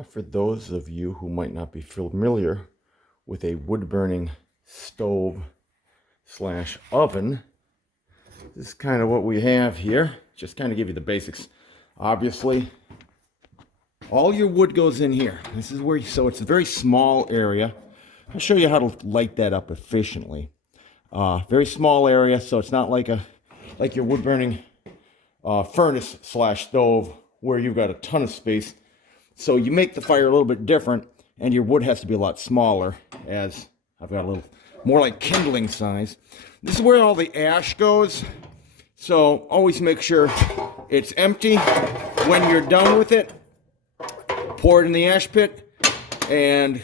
For those of you who might not be familiar with a wood-burning stove slash oven, this is kind of what we have here. Just kind of give you the basics. Obviously, all your wood goes in here. This is where, so it's a very small area. I'll show you how to light that up efficiently. Very small area, so it's not like your wood-burning furnace slash stove where you've got a ton of space. So you make the fire a little bit different, and your wood has to be a lot smaller, as I've got a little more like kindling size. This is where all the ash goes, so always make sure it's empty. When you're done with it, pour it in the ash pit and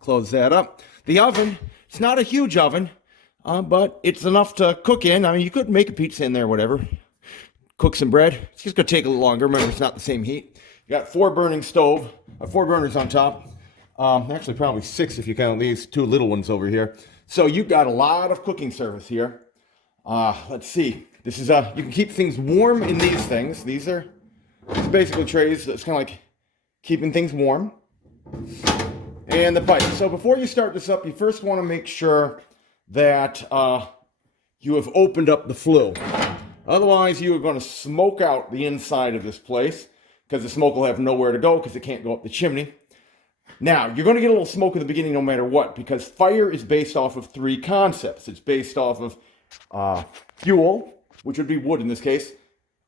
close that up. The oven, it's not a huge oven, but it's enough to cook in. I mean, you could make a pizza in there, whatever. Cook some bread. It's just gonna take a little longer. Remember, it's not the same heat. You got four burners on top. Actually, probably six if you count these two little ones over here. So you've got a lot of cooking surface here. Let's see. This is you can keep things warm in these things. These are basically trays. It's kind of like keeping things warm. And the pipe. So before you start this up, you first want to make sure that you have opened up the flue. Otherwise, you are going to smoke out the inside of this place, because the smoke will have nowhere to go because it can't go up the chimney. Now, you're going to get a little smoke in the beginning no matter what, because fire is based off of three concepts. It's based off of fuel, which would be wood in this case,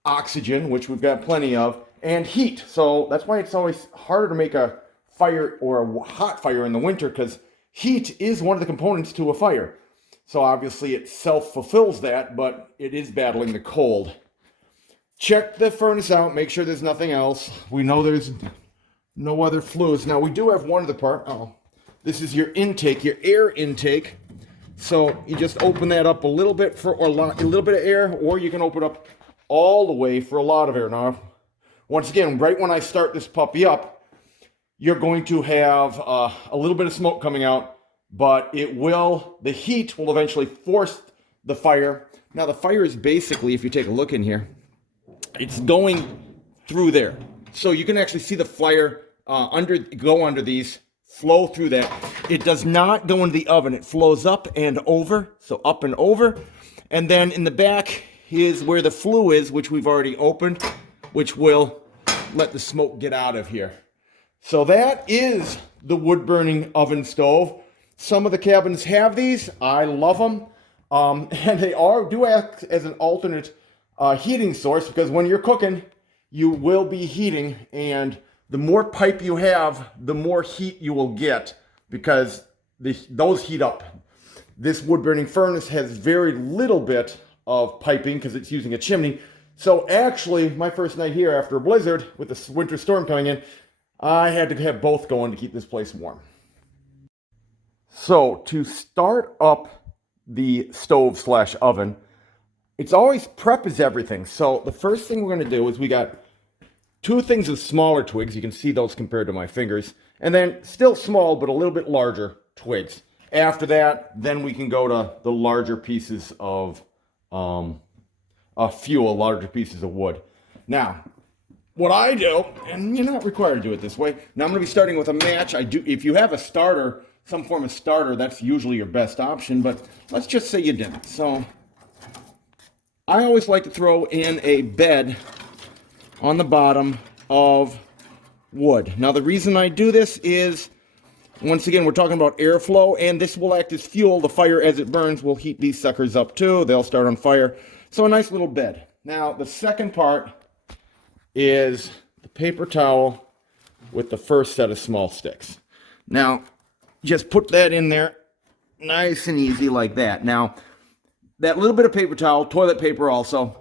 oxygen, which we've got plenty of, and heat. So that's why it's always harder to make a fire or a hot fire in the winter, because heat is one of the components to a fire. So obviously it self-fulfills that, but it is battling the cold. Check the furnace out, make sure there's nothing else. We know there's no other fluids. Now we do have one other part. This is your intake, your air intake. So you just open that up a little bit for a little bit of air, or you can open up all the way for a lot of air. Now, once again, right when I start this puppy up, you're going to have a little bit of smoke coming out, but the heat will eventually force the fire. Now the fire is basically, if you take a look in here, it's going through there. So you can actually see the fire go under these, flow through that. It does not go into the oven. It flows up and over, so up and over. And then in the back is where the flue is, which we've already opened, which will let the smoke get out of here. So that is the wood-burning oven stove. Some of the cabins have these. I love them. And they do act as an alternate heating source, because when you're cooking, you will be heating, and the more pipe you have, the more heat you will get, because those heat up. This wood-burning furnace has very little bit of piping because it's using a chimney. So actually, my first night here after a blizzard with the winter storm coming in, I had to have both going to keep this place warm. So to start up the stove slash oven, it's always prep is everything. So the first thing we're going to do is we got two things of smaller twigs. You can see those compared to my fingers. And then still small, but a little bit larger twigs. After that, then we can go to the larger pieces of fuel, larger pieces of wood. Now, what I do, and you're not required to do it this way. Now I'm going to be starting with a match. If you have a starter, some form of starter, that's usually your best option, but let's just say you didn't. So I always like to throw in a bed on the bottom of wood. Now the reason I do this is, once again, we're talking about airflow, and this will act as fuel. The fire, as it burns, will heat these suckers up too. They'll start on fire. So a nice little bed. Now the second part is the paper towel with the first set of small sticks. Now, just put that in there nice and easy like that. Now, that little bit of paper towel, toilet paper also,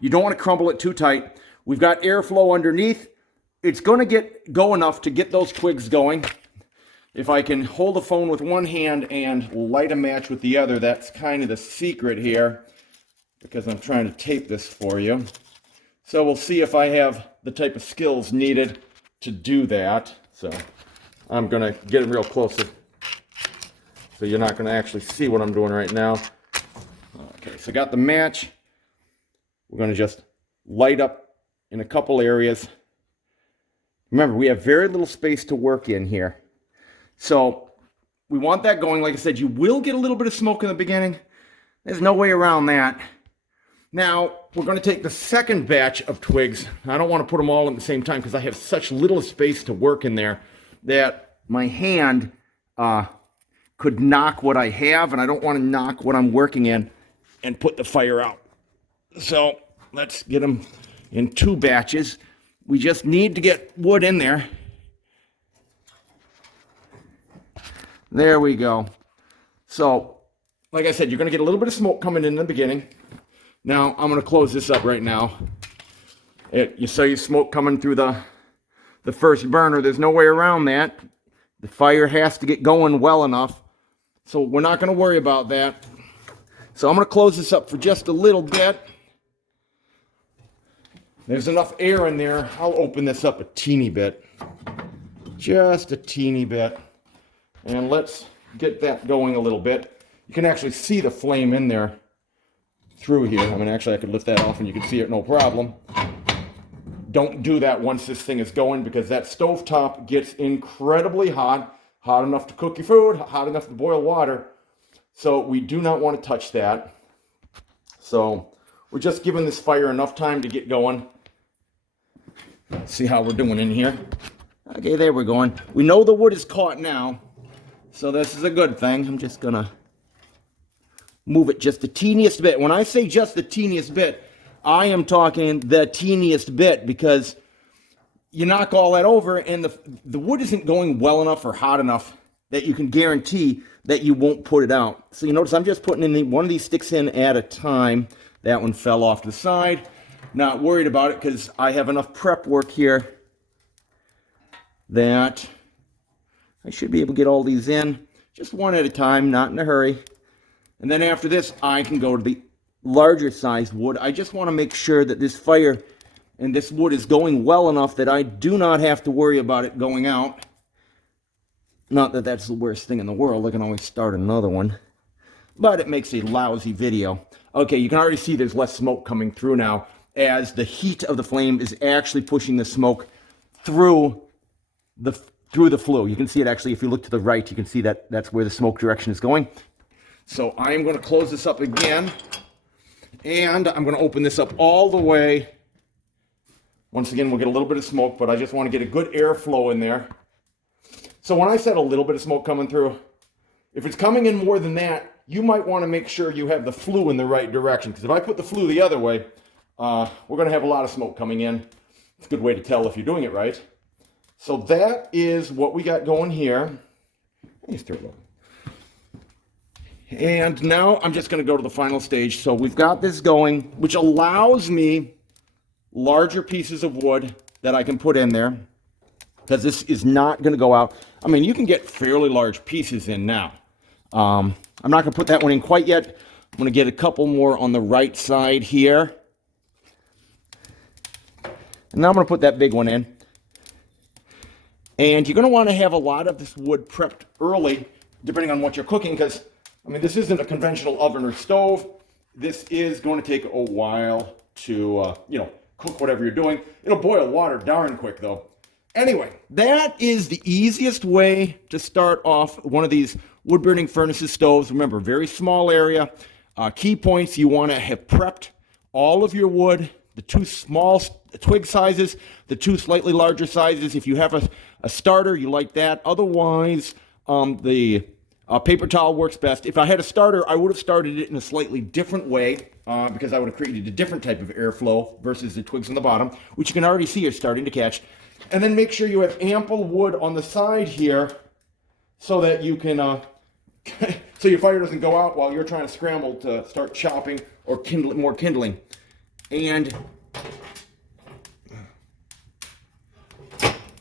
you don't want to crumble it too tight. We've got airflow underneath. It's going to go enough to get those twigs going. If I can hold the phone with one hand and light a match with the other, that's kind of the secret here, because I'm trying to tape this for you. So we'll see if I have the type of skills needed to do that. So I'm going to get it real close, so you're not going to actually see what I'm doing right now. Okay, so I got the match. We're going to just light up in a couple areas. Remember, we have very little space to work in here. So we want that going. Like I said, you will get a little bit of smoke in the beginning. There's no way around that. Now, we're going to take the second batch of twigs. I don't want to put them all at the same time because I have such little space to work in there that my hand could knock what I have, and I don't want to knock what I'm working in and put the fire out. So let's get them in 2 batches. We just need to get wood in there. There we go. So, like I said, you're going to get a little bit of smoke coming in the beginning. Now, I'm going to close this up right now. You saw your smoke coming through the first burner. There's no way around that. The fire has to get going well enough. So we're not going to worry about that. So I'm going to close this up for just a little bit. There's enough air in there. I'll open this up a teeny bit. Just a teeny bit. And let's get that going a little bit. You can actually see the flame in there through here. I mean, actually, I could lift that off and you can see it no problem. Don't do that once this thing is going because that stovetop gets incredibly hot. Hot enough to cook your food, hot enough to boil water. So we do not want to touch that. So we're just giving this fire enough time to get going. See how we're doing in here. Okay, there we're going. We know the wood is caught now. So this is a good thing. I'm just gonna move it just the teeniest bit. When I say just the teeniest bit, I am talking the teeniest bit because you knock all that over and the wood isn't going well enough or hot enough that you can guarantee that you won't put it out. So you notice I'm just putting in one of these sticks in at a time. That one fell off to the side. Not worried about it because I have enough prep work here that I should be able to get all these in just one at a time, not in a hurry. And then after this, I can go to the larger size wood. I just want to make sure that this fire and this wood is going well enough that I do not have to worry about it going out. Not that that's the worst thing in the world. I can always start another one. But it makes a lousy video. Okay, you can already see there's less smoke coming through now as the heat of the flame is actually pushing the smoke through the flue. You can see it actually, if you look to the right, you can see that that's where the smoke direction is going. So I'm going to close this up again. And I'm going to open this up all the way. Once again, we'll get a little bit of smoke, but I just want to get a good airflow in there. So when I said a little bit of smoke coming through, if it's coming in more than that, you might want to make sure you have the flue in the right direction. Because if I put the flue the other way, we're going to have a lot of smoke coming in. It's a good way to tell if you're doing it right. So that is what we got going here. Let me And now I'm just going to go to the final stage. So we've got this going, which allows me larger pieces of wood that I can put in there. Because this is not going to go out. I mean, you can get fairly large pieces in now. I'm not going to put that one in quite yet. I'm going to get a couple more on the right side here. And now I'm going to put that big one in. And you're going to want to have a lot of this wood prepped early, depending on what you're cooking, because, I mean, this isn't a conventional oven or stove. This is going to take a while to, cook whatever you're doing. It'll boil water darn quick, though. Anyway, that is the easiest way to start off one of these wood-burning furnaces stoves. Remember, very small area. Key points, you want to have prepped all of your wood, the 2 small twig sizes, the 2 slightly larger sizes. If you have a starter, you like that. Otherwise, the paper towel works best. If I had a starter, I would have started it in a slightly different way because I would have created a different type of airflow versus the twigs on the bottom, which you can already see are starting to catch. And then make sure you have ample wood on the side here so that you can, so your fire doesn't go out while you're trying to scramble to start chopping or more kindling. And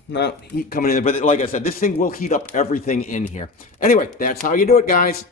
not heat coming in there, but like I said, this thing will heat up everything in here. Anyway, that's how you do it, guys.